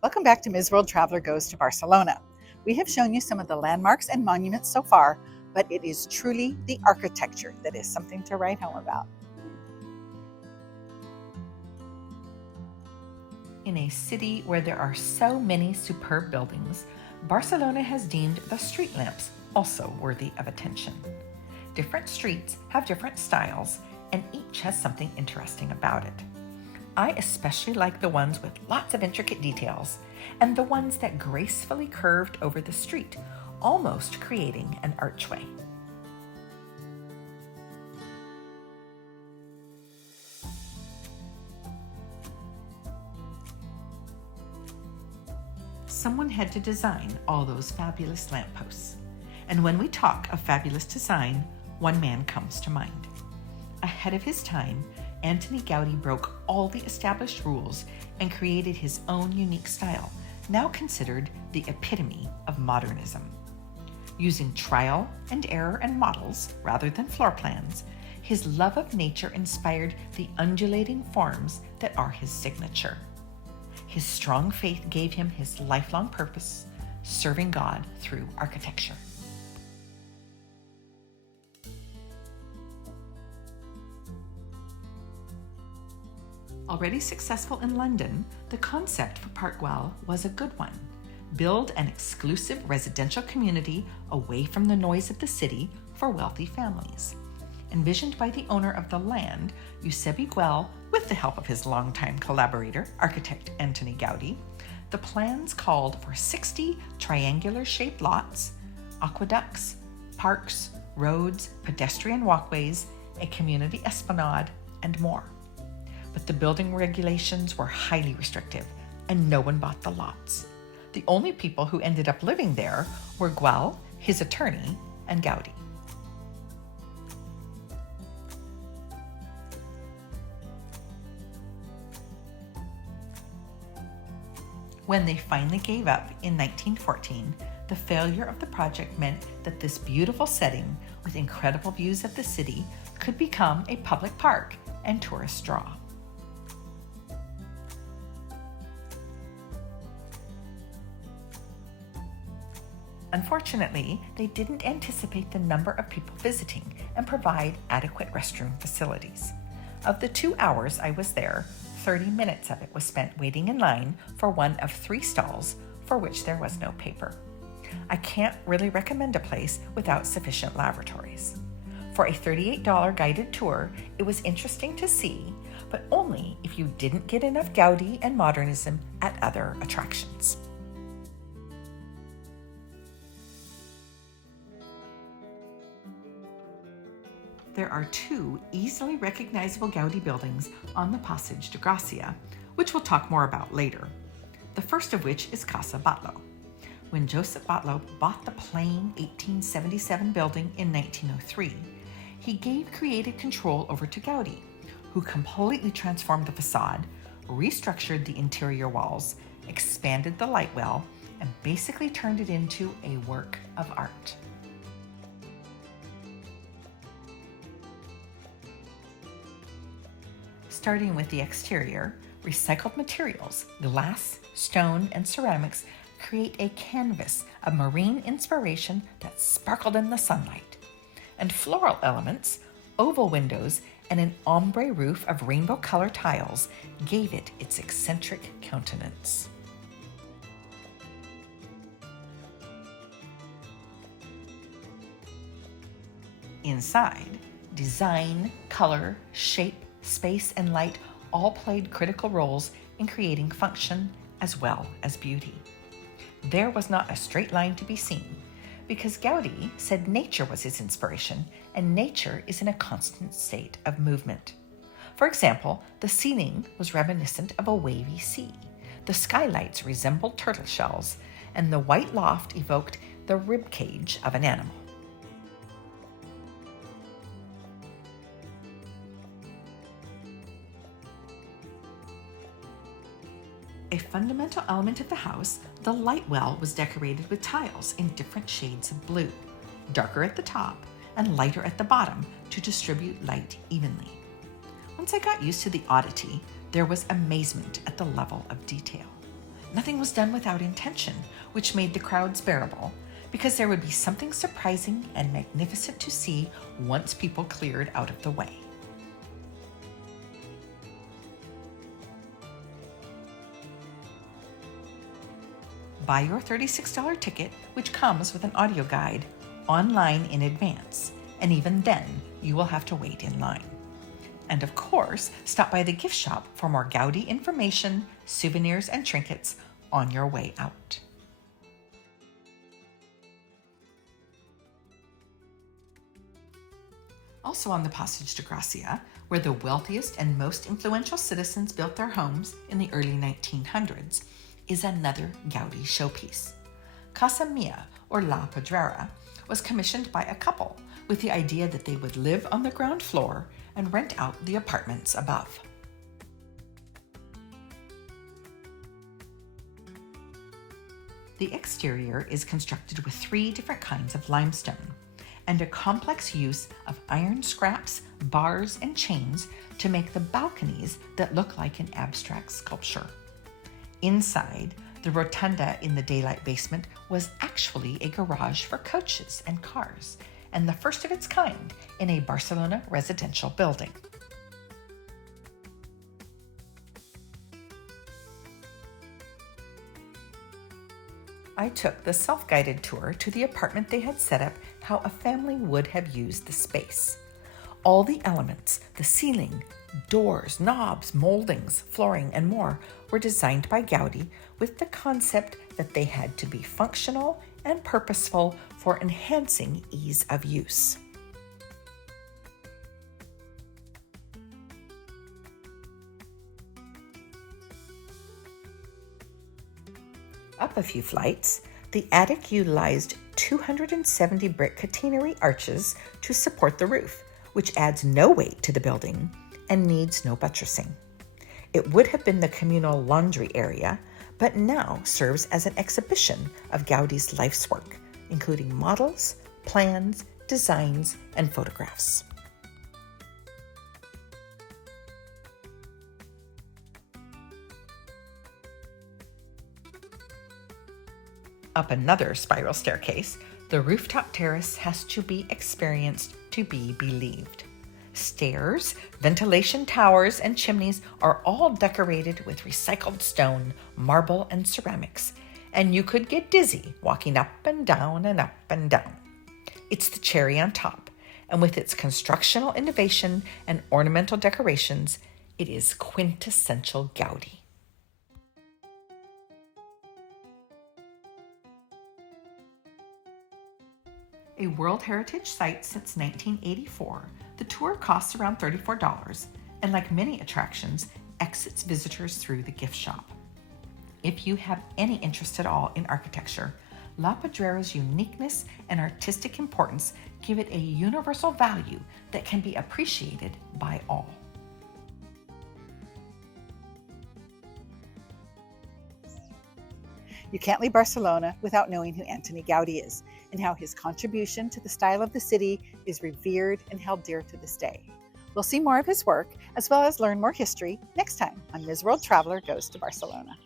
Welcome back to Ms. World Traveler Goes to Barcelona. We have shown you some of the landmarks and monuments so far, but it is truly the architecture that is something to write home about. In a city where there are so many superb buildings, Barcelona has deemed the street lamps also worthy of attention. Different streets have different styles, and each has something interesting about it. I especially like the ones with lots of intricate details, and the ones that gracefully curved over the street, almost creating an archway. Someone had to design all those fabulous lampposts. And when we talk of fabulous design, one man comes to mind. Ahead of his time, Antoni Gaudí broke all the established rules and created his own unique style, now considered the epitome of modernism. Using trial and error and models rather than floor plans, his love of nature inspired the undulating forms that are his signature. His strong faith gave him his lifelong purpose, serving God through architecture. Already successful in London, the concept for Park Güell was a good one. Build an exclusive residential community away from the noise of the city for wealthy families. Envisioned by the owner of the land, Eusebi Güell, with the help of his longtime collaborator, architect Antoni Gaudí, the plans called for 60 triangular-shaped lots, aqueducts, parks, roads, pedestrian walkways, a community esplanade, and more. But the building regulations were highly restrictive, and no one bought the lots. The only people who ended up living there were Güell, his attorney, and Gaudí. When they finally gave up in 1914, the failure of the project meant that this beautiful setting with incredible views of the city could become a public park and tourist draw. Unfortunately, they didn't anticipate the number of people visiting and provide adequate restroom facilities. Of the 2 hours I was there, 30 minutes of it was spent waiting in line for one of 3 stalls for which there was no paper. I can't really recommend a place without sufficient lavatories. For a $38 guided tour, it was interesting to see, but only if you didn't get enough Gaudí and modernism at other attractions. There are 2 easily recognizable Gaudí buildings on the Passage de Gràcia, which we'll talk more about later. The first of which is Casa Batlló. When Josep Batlló bought the plain 1877 building in 1903, he gave creative control over to Gaudí, who completely transformed the facade, restructured the interior walls, expanded the light well, and basically turned it into a work of art. Starting with the exterior, recycled materials, glass, stone, and ceramics create a canvas of marine inspiration that sparkled in the sunlight. And floral elements, oval windows, and an ombre roof of rainbow-colored tiles gave it its eccentric countenance. Inside, design, color, shape, space, and light all played critical roles in creating function as well as beauty. There was not a straight line to be seen, because Gaudí said nature was his inspiration, and nature is in a constant state of movement. For example, the ceiling was reminiscent of a wavy sea, the skylights resembled turtle shells, and the white loft evoked the rib cage of an animal. A fundamental element of the house, the light well was decorated with tiles in different shades of blue, darker at the top and lighter at the bottom to distribute light evenly. Once I got used to the oddity, there was amazement at the level of detail. Nothing was done without intention, which made the crowds bearable, because there would be something surprising and magnificent to see once people cleared out of the way. Buy your $36 ticket, which comes with an audio guide, online in advance, and even then, you will have to wait in line. And of course, stop by the gift shop for more Gaudi information, souvenirs, and trinkets on your way out. Also on the Passage de Gracia, where the wealthiest and most influential citizens built their homes in the early 1900s, is another Gaudi showpiece. Casa Mia, or La Pedrera, was commissioned by a couple with the idea that they would live on the ground floor and rent out the apartments above. The exterior is constructed with 3 different kinds of limestone and a complex use of iron scraps, bars, and chains to make the balconies that look like an abstract sculpture. Inside, the rotunda in the daylight basement was actually a garage for coaches and cars, and the first of its kind in a Barcelona residential building. I took the self-guided tour to the apartment they had set up how a family would have used the space. All the elements, the ceiling, doors, knobs, moldings, flooring, and more were designed by Gaudi with the concept that they had to be functional and purposeful for enhancing ease of use. Up a few flights, the attic utilized 270 brick catenary arches to support the roof, which adds no weight to the building and needs no buttressing. It would have been the communal laundry area, but now serves as an exhibition of Gaudi's life's work, including models, plans, designs, and photographs. Up another spiral staircase, the rooftop terrace has to be experienced to be believed. Stairs, ventilation towers, and chimneys are all decorated with recycled stone, marble, and ceramics, and you could get dizzy walking up and down and up and down. It's the cherry on top, and with its constructional innovation and ornamental decorations, it is quintessential Gaudi. A World Heritage Site since 1984, the tour costs around $34 and, like many attractions, exits visitors through the gift shop. If you have any interest at all in architecture, La Pedrera's uniqueness and artistic importance give it a universal value that can be appreciated by all. You can't leave Barcelona without knowing who Antoni Gaudi is and how his contribution to the style of the city is revered and held dear to this day. We'll see more of his work as well as learn more history next time on Ms. World Traveler Goes to Barcelona.